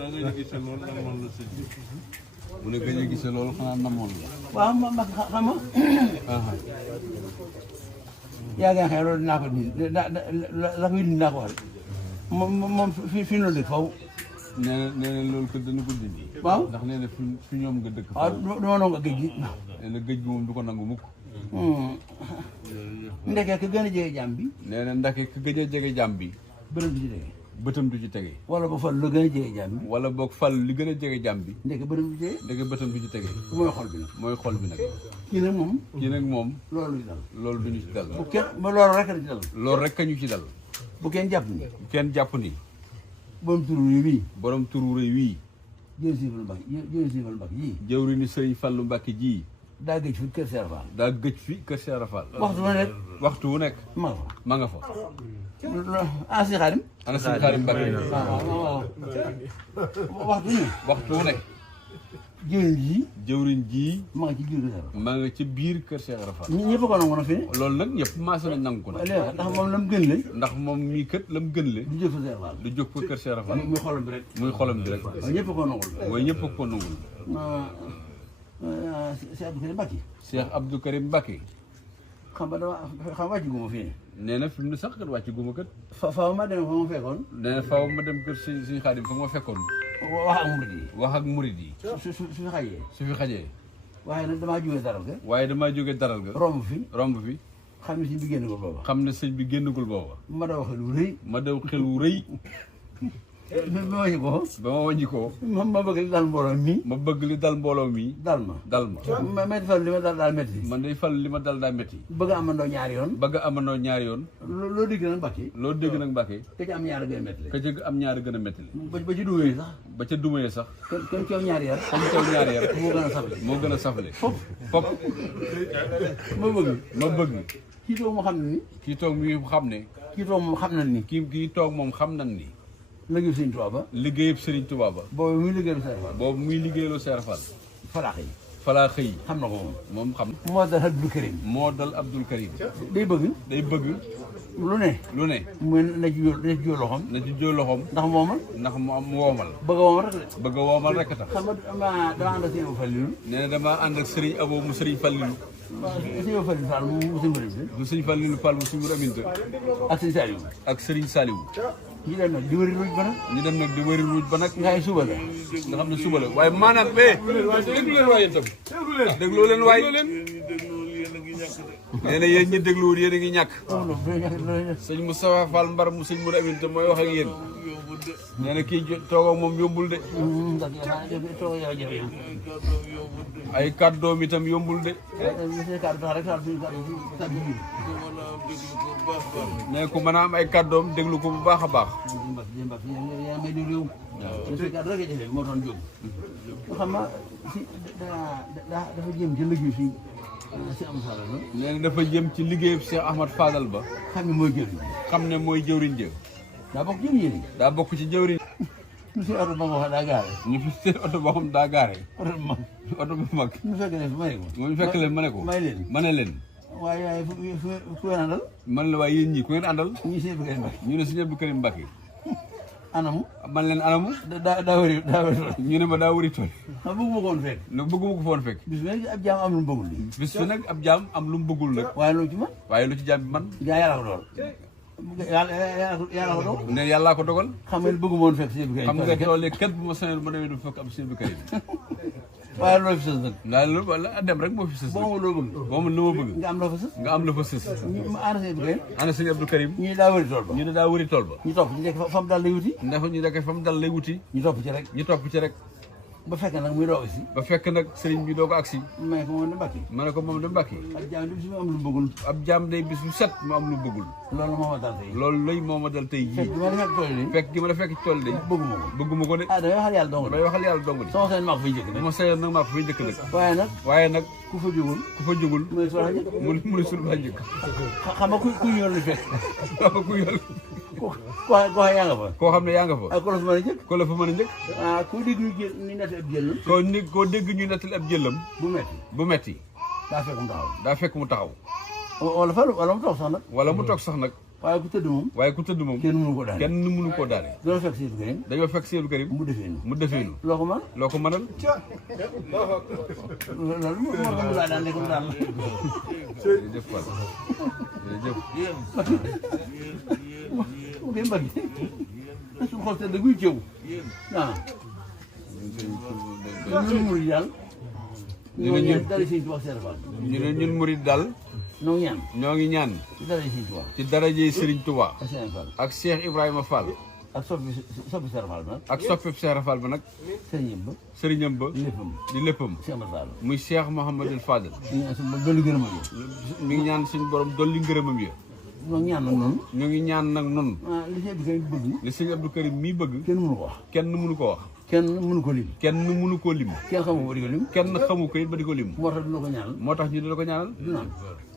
da nga gisee loolu namoon la sëñ bi. mu ne gëj a gisee loolu xanaa namoon la. waaw ma xam nga. yaa ngi xëy loolu dinaa ko dindi la koy dindi naa ko wax moom fi ñu la dëkk foofu. nee na loolu kat dana ko dindi. waaw ndax nee na fi ñoom nga dëkk. waaw dama nangu géej gi. nee na géej gi moom du ko nangu mukk. ndeke ka gën a jege jàmm bi. nee na ndake ka gëj a jege jàmm bi. bërëm du ci tege. bëtam du ci tege. wala ba fal lu gën a jege jàmm bi. wala boog fal li gën a jege jàmm bi. ndeke bërëm du ci tege. ndeke bëtam du ci tege. mooy xol bi nag. mooy xol bi nag. kii nag moom. kii nag moom. loolu du ci dal. loolu du ñu ci dal. bu kenn ba loolu rek la ci dal. loolu rek a ñu ci dal. bu kenn jàpp ni. kenn jàpp ni. borom turu bii. borom turu rëy wii. jëw siifal mbak yii. jëwri ni sëriñ Fallu Mbàkke ji. daa gëj fi kër Seera Fall. daa gëj fi kër Seera Fall. waxtu wu nekk. waxtu wu nekk. ma nga fa. ma nga fa. ah si Xaadim. ana sëñ Xaadim Mbàkke. waaw waxtu ne. waxtu wu nekk. jëwriñ ji. jëwriñ ji. ma nga ci biir kër Seera Fall. ma nga ci biir kër Seera Fall. ñëpp ko nangu na fi. loolu nag ñëpp maase nañ nangu ko nag. léegi ndax moom la mu gën le. ndax moom mii kat la mu gën le. du jóg fa Seera Fall. du jóg fa kër Seera Fall. muy xolam bi rek. muy xolam bi rek. waaw ñëpp ko nangul. mooy ñëpp ko nangul. Cheikh Abdou Karim Mbacke. Cheikh Abdou Karim Mbacke. xam wàcc gu ma fii. nee na fi mu ne sax kat wàcc gu ma kat. faaw ma dem fa ma fekkoon. nee na faaw ma dem kër suñu Xaadim fa ma fekkoon. wax ak murid yi. wax ak murid yi. su fi xajee. su fi xajee. waaye nag damaa jógee daral ga. waaye damaa jóge daral ga. romb fi. romb fi. xam ne sëñ bi génnagul booba. xam ne sëñ bi génnagul booba. ma daw xel wu rëy. ma daw xel wu rëy. ma wàññi ko. ba ma wàññi ko. ma bëgg li dal mbooloo mi. ma bëgg li dal mbooloo mi. dal ma. dal ma. ma fal li ma dal daal métti. man day fal li ma dal daa métti. bëgg a amandoo ñaari yoon. bëgg a amandoo ñaari yoon. loo dégg nag Mbacke. loo dégg nag Mbacke. ka ci am ñaari gën a métti la. ka ci am ñaari gën a métti la. ba ci duwee sax. ba ca dumayee sax. kon coow ñaari yar. comme coow ñaari yar. moo gën a safle. moo gën a safle. fop ma bëgg. ma bëgg. kii toog mu xam ne ni. kii toog mi xam ne. kii toog moom xam na ni. kii toog moom xam nañ ni. liggéeyu Sëriñ Tuubaa ba. liggéeyub Sëriñ Tuubaa ba. boobu muy liggéeyu Seera Fall. boobu muy liggéeyaloo Seera Fall. falaax yi. falaa xëy. xam na ko moom. moom xam. moo dal Abdou Karim. moo dal Abdul Karim. day bëgg. day bëgg. lu ne. lu ne. muy na ci jóo loxoom. na ci jóo loxoom. ndax moomal. ndax mu am woomal. bëgg a woomal rek la. bëgg a woomal rek tax. xam nga damaa ànd ak Sëriñ Fallilu. nee na damaa ànd ak Sëriñ Abo mu Sëriñ Fallilu. Sëriñ Fallilu Fall mu Sëriñ Fallilu. mu Sëriñ Fallilu Fall mu Sëriñ Aminta. ak Sëriñ Saliou. ak Sëriñ Saliou. ñu dem nag di wëri ruuj ba nag. ñu dem nag di wëri ruuj ba nag. nga ay suba la. nga xam ne suba la waaye maanaam déglu leen waaye itam. dégloo leen waay. nee na yéen ñi dégluwul yéen a ngi ñàkk. sëñ Moustapha Fall Mbar mu sëñ Mourou Aminta mooy wax ak yéen. nee na kii toog ak moom yombul de. ay kàddoom itam yombul de. nee ku mën a am ay kàddoom déglu ko bu baax a baax. xam nga si dafa jëm ci liggéey si Cheikh Ahmad Fadal ba. nee na dafa jëm ci liggéeyub Cheikh Ahmad Fadal ba. xam ne mooy jëriñ. xam ne mooy jëwriñ jëw. daa bokk jëriñ yéen. daa bokk ci jëwriñ. ñu fi oto ba nga wax daa gaare. ñu fi seen oto boo xam daa gaare. oto bu mag. oto bu mag. ñu fekk leen fi ma ne ko. mu fekk leen ma ne ko. may leen. ma ne leen. waaye fu ngeen àndal. man la waaye yéen ñii ku ngeen àndal. ñii Sëñ Abdou Karim Mbacke. ñu ne Sëñ Abdou Karim Mbacke. anamu. man leen anamu. daa wëri tool. ñu ne ma daa wëri tool. ah bëgguma ko woon fekk. nag bëgguma ko foon fekk. bis bi ab jaam am lu mu bëggul lii. bis fi nag ab jaam am lu mu bëggul nag. waaye loolu ci man. waaye lu ci jaam bi man. gaa yàlla ko dogal. yàlla ko dogal. ne yàllaa ko dogal. xam nga bëgguma woon fekk Sëñ Abdou Karim. xam nga tool yi kat bu ma sonal ma demee du fekk am Sëñ Abdou Karim. waaye loolu fi sës nag. daal loolu wala dem rek moo fi sës. boo ma loo bëgg. boo ma lu ma bëgg. nga am la fa sës. nga am la fa sës. ñu ma ànd Sëñ Abdou Karim. ana Sëñ Abdou Karim. ñii daa wëri tool ba. ñu ne daa wëri tool ba. ñu topp ci nekk fam daal lay wuti. ndax ñu nekk fa mu dal lay wuti. ñu topp ci rek. ñu topp ci rek. ba fekk nag muy doog si. ba fekk nag sëriñ bi doo ko agsi. may ko moom de Mbacke. ma ne ko moom de Mbacke. ak jaam di bis mu am lu mu bëggul. ab jaam day bis bu set mu am lu bëggul. loolu moo ma dal tey. loolu lay moo ma dal tey fekk jii. gi ma la fekk tool yi. fekk gi ma la fekk ci tool de. bëgguma ko. bëgguma ko de. ah damay waxal yàlla dong damay waxal yàlla dong de. sama seen maa ko fay njëkk bu de. ma sayoon nag maa ko fay njëkk nag. waaye nag waaye nag ku fa jógul. ku fa jógul. mooy soo la njëkk. mu ne sul ba njëkk. xam nga ku yoon li fekk. xam nga ku yor. koo yaa nga fa. koo xam ne yaa nga fa. ak ku la fa mën a njëkk. ko la fa mën a njëkk. ah ku dégg ñu jël ni natt ab jël. koo dégg ñu nettali ab jëlam. bu metti bu metti. daa fekk mu taxaw. daa fekk mu taxaw. wala mu toog sax nag. wala mu toog sax nag. waaye ku tëdd moom. waaye ku tëdd moom. kenn mënu ko daane. kenn mënu ko daane. dañoo fekk Seydou Karim. dañoo fekk Seydou Karim. mu defeenu. loo ko mën. loo ko mënal. loolu moo tax mu daan ne ko daan la. jërëjëf Fall jërëjëf. mu koy mbagg. su xool te dëgguy cëw. ah. ñun murid daal. ñu ne ñun dara Sëñ Tuubaa Serap Fall. ñu ne ñun murid daal. ñoo ngi ñaan. ñoo ngi ñaan. ci dara Sëñ Tuubaa. ci darajey Serigne Touba. ak Sëñ Fall. ak Cheikh Ibrahima Fall. ak soppi Serap Fall ba nag. ak soppi Cheikh Fall ba nag. sëriñam ba. sëriñam ba. léppam. di léppam. Cheikh Ahmadou Fall. muy Cheikh Mouhamadul Fadel. ñu ñaan suñu dolli gërëm ak yow. mi ngi ñaan suñu borom dolli ngërëmam yi. ñoo ngi ñaan nag noonu. ñu ngi ñaan nag nun ah li Sëñ Abdou Karim bëgg. li sëñ Abdou Karim mii bëgg. kenn mënu ko wax. kenn mënu ko wax. kenn mënu ko lim. kenn mënu koo lim. kenn xamu ko di ko lim. kenn xamu ko it ba di ko lim. moo tax dina ko ñaanal. moo tax ñu dina ko ñaanal. du naan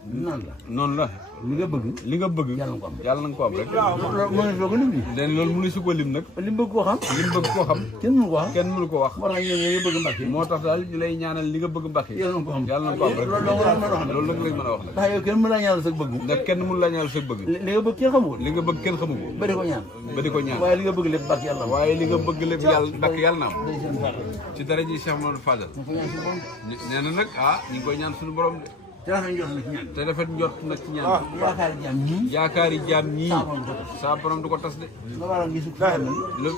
du naan la. noonu la. li nga bëgg. li nga bëgg. yàlla nga ko am. yàlla nga ko am rek. loolu moo ne soo ko lim bi. den loolu mënu si ko lim nag. li mu bëgg koo xam. li mu bëgg koo xam. kenn mënu ko wax. kenn mënu ko wax. moo tax ñoom ñoo bëgg Mbàkke. moo tax daal ñu lay ñaanal li nga bëgg Mbàkke. yàlla nga ko am. yàlla nga ko am rek. loolu dong la mën a wax nag. loolu nag lañ mën a wax nag. ndax yow kenn mën naa ñaanal sa bëgg. ndax kenn mënu la ñaanal sa bëgg. li nga bëgg kenn xamu ko. li nga bëgg kenn xamu ko. ba di ko ñaan. ba di ko ñaan. waaye li nga bëgg lépp bàkk yàlla am. waaye li nga bëgg lépp yàlla Mbàkke yàlla na am. day seen baax. ci dara ji Cheikh Mamadou Fadel. ñu ko ñaan si borom. nee na nag ñu ngi koy ñaan suñu borom de. te rafet njort na ci ñaan. te rafet njort nag ci ñaan. yaakaar jaam ñii. yaakaari jaam ñii. saa borom du ko tas. saa borom du ko tas de. nga waral ngi sukk fi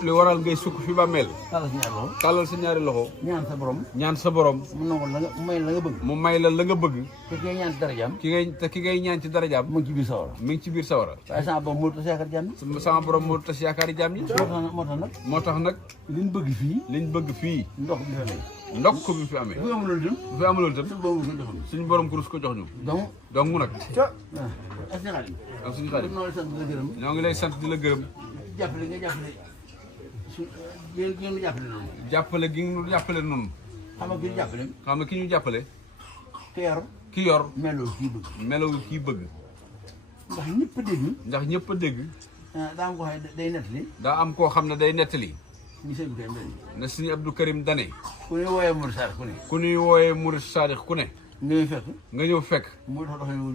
li waral ngay sukk fi ba mel. tàllal si ñaar loxo. tàllal sa ñaari loxo. ñaan sa borom. ñaan sa borom. mu nangul la nga may la nga bëgg. mu may la la nga bëgg. te ki ngay ñaan ci dara jaam. ki ngay ñaan ci darajaam. mu ngi ci biir sawara. mi ngi ci biir sawara. waaye sama borom moo tas yaakaar jaam ñi. sama borom moo tas yaakaari jaam ñi. moo tax nag. moo tax nag liñ bëgg fii. liñ bëgg fii. ndox bi fa lay. ndokk ko bi fi amee. bu amul loolu itam. bu fi amul itam. suñu borom ko joxoon. suñu borom kurus ko jox ñu. donc mu nag. ak seen xarit. ak suñu xarit. ñoo ngi sant di la gërëm. ñoo ngi lay sant di la gërëm. jàppale nga jàppale su yéen ngeen di jàppale noonu. jàppale gi ñu jàppale noonu. xam nga ki ñu jàppale. xam nga ki ñu jàppale. te yor. ki yor. meloo kii bëgg. melaw kii bëgg. ndax ñëpp a dégg. ndax ñëpp a dégg. daa am ko xam ne day nettali. daa am koo xam ne day nettali. ñu sëñ bi kay mbéy. ne suñu Abdou Karim Dane. ku ne wooyee Mouride Sarr ku ne. ku ñuy wooyee Mouride Sadikh ku ne. ngay fekk. nga ñëw fekk. muy dox doxin wu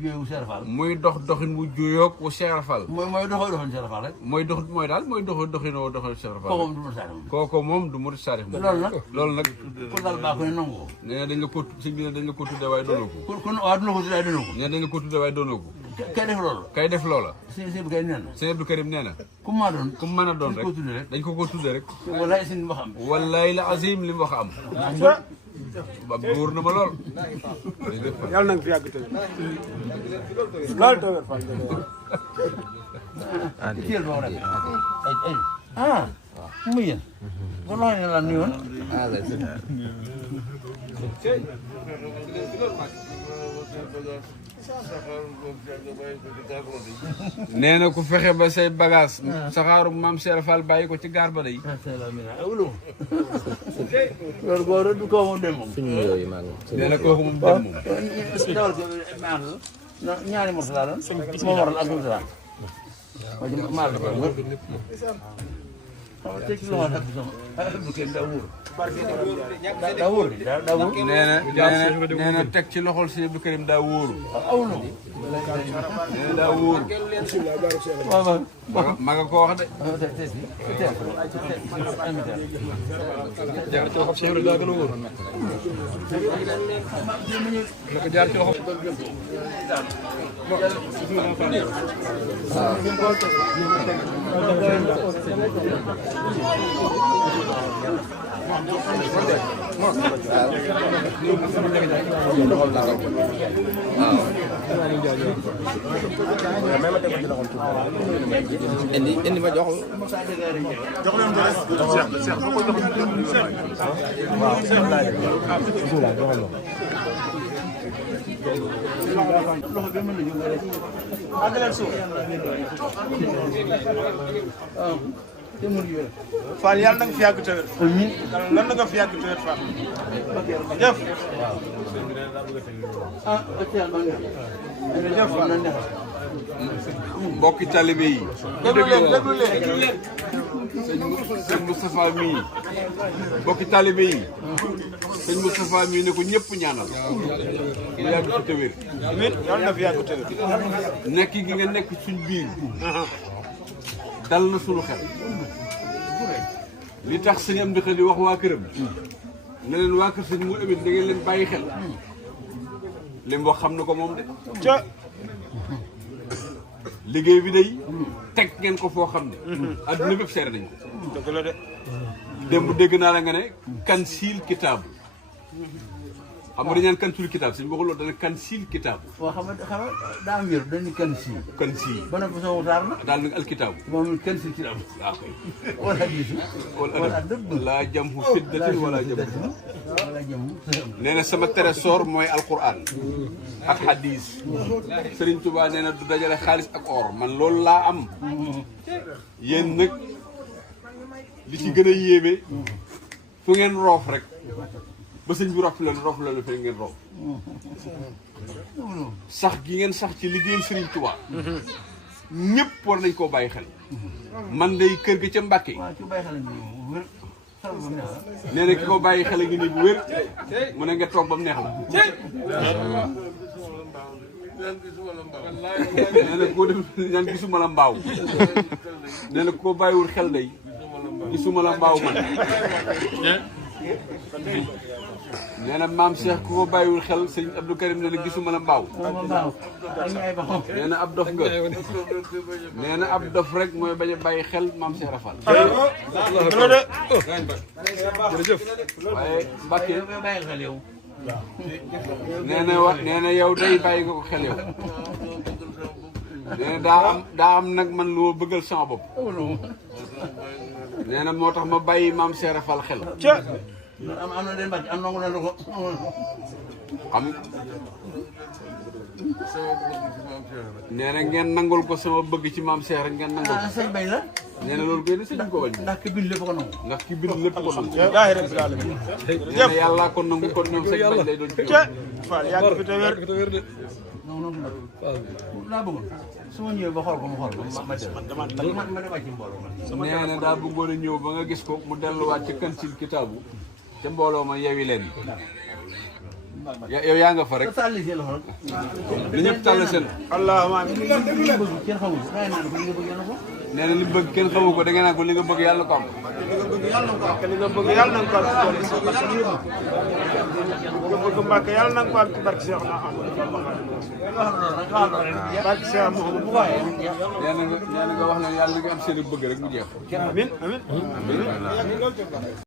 jéewu Serap Fall. muy dox doxin wu juyoog wu Cheikh Fall. mooy doxoo doxin Serap Fall rek. mooy dox mooy daal mooy dox doxinoo doxal Cheikh Fall. kooku moom du Mouride Sarr moom. kooku moom du Mouride Sadikh moom. loolu nag. loolu nag. ku dal baax ku ne nangu ko. nee na dañ la ko sëñ bi ne dañ la ko tuddee waaye doonoo ko. ku waaw dina ko tuddee dina ko. nee na dañ la ko tuddee waaye doonoo ko. kay def loolu. kay def loola. sëñ bi kay nee na. sëñ Abdou Karim nee na. ku maa doon. ku mu mën a doon dañ ko tuddee rek. dañ ko tuddee rek. walaay sëñ bi xam. wallaay la azim li mu wax am. ba wóor na ma lool. yàlla na nga fi yàgg tamit loolu tamit fan teel boobu rek. mu yéen. bu loo xam ne la nuyoon. nee na ku fexe ba say bagage saxaaru maam Cheikh Fall bàyyi ko ci gaar ba day. loolu góor du ko moom dem moom. nee na kooku moom dem moom. dawal ko ñaari morso laa doon. moo waral ak morso laa. waaye ci maa la ko wër. teg ci loxo takk sama bu kenn daa wóor. daa wóor daa wóor. nee na teg ci loxol Sëñ Abdou Karim daa wóoru. aw na. nee na daa wóoru. waaw waaw. ma nga ko wax de. jaar ci loxo Cheikh Ibrahima daa gën a wóor. na ko jaar ci loxo. indi ma jox leen ko rek Cheikh boo ko Fall yàlla na nga fi yàgg te wér. lan na nga fi yàgg te wér Fall. jëf. jëf Fall. mbokki talibé yi. déglu leen. sëñ Moustapha mii mbokki talibé yi. sëñ Moustapha mii ne ko ñëpp ñaanal. mu yàgg fi te wér. amiin yàlla na fi yàgg te wér. nekk gi nga nekk suñ biir dal na suñu xel li tax sëñ am di xel di wax waa këram ne leen waa kër sëñ mu ëmit da ngeen leen bàyyi xel li mu wax xam na ko moom de ca liggéey bi day teg ngeen ko foo xam ne adduna bépp seere nañ ko dëgg la de démb dégg naa la nga ne kan siil kitaabu xam nga dañu naan kan siil kitaabu suñu waxul loolu dana kan siil kitaabu waaw xam nga daa am wér dañu kan si kan siil ba noppi sama taar na daal nag alkitaabu moom kan si ci la waaw kay wala gisu wala dëbb laa jam fu fiddatin wala jam wala jëm nee na sama trésor mooy alquran ak hadis Serigne Touba nee na du dajale xaalis ak or man loolu laa am yéen nag li ci gën a yéeme fu ngeen roof rek ba sëñ bi rof leen fi ngeen roof sax gi ngeen sax ci liggéeyal Serigne Touba ñëpp war nañ koo bàyyi xel man day kër ga ca Mbàkke waaw ci bàyyi xel ni wér sax ba neex nee na ki ko bàyyi xel gi nii bu wér mu ne nga toog ba mu neex la nee na koo def ñaan gisuma la mbaaw nee na koo bàyyiwul xel day gisuma la mbaaw man nee na maam Cheikh ku ko bàyyiwul xel sëñ Abdou Karim nee na gisuma la mbaaw mbaaw ak ñaay ba xam nee na ab dof nga nee na ab dof rek mooy bañ a bàyyi xel maam Cheikh Rafal jërëjëf. waaye Mbacke bàyyi xel yow nee na yow day bàyyi nga ko xel yow nee na daa am nag man lu ma bëggal sama bopp nee na moo tax ma bàyyi maam Cheikh Rafal xel ca am na den Mbacke am nangu na ko xam nee na ngeen nangul ko sama bëgg ci maam Cheikh rek ngeen nangul ko sëñ bay la nee na loolu koy ne sëñ ko wàññi ndax ki bind lépp ko nangu ndax ki bind lépp ko nangu laahi rabbil alamin nee na yàllaa ko nangu kon ñoom sëñ bañ lay doon ci ca Fall yàgg fi te wér non non laa bëggoon su ma ñëwee ba xool ko mu xool ko ma dem ma demaat ci mbooloo ma nee na daa bëggoon a ñëw ba nga gis ko mu delluwaat ca kansil kitaabu ca mbooloo ma yewi leen yow yaa nga fa rek tàlli seen loxo li ñëpp tàll seen allahumma amiin bëgg kenn xamul xëy na ko li nga bëgg yàlla ko nee na li bëgg kenn xamu ko da ngeen naan ko li nga bëgg yàlla ko am li nga bëgg yàlla na nga ko am li nga bëgg Mbàkke yàlla na nga ko am ci barke Cheikh na barke Cheikh Mouhamadou nee na nga wax ne yàlla nga am seen bëgg rek mu jeex amiin amiin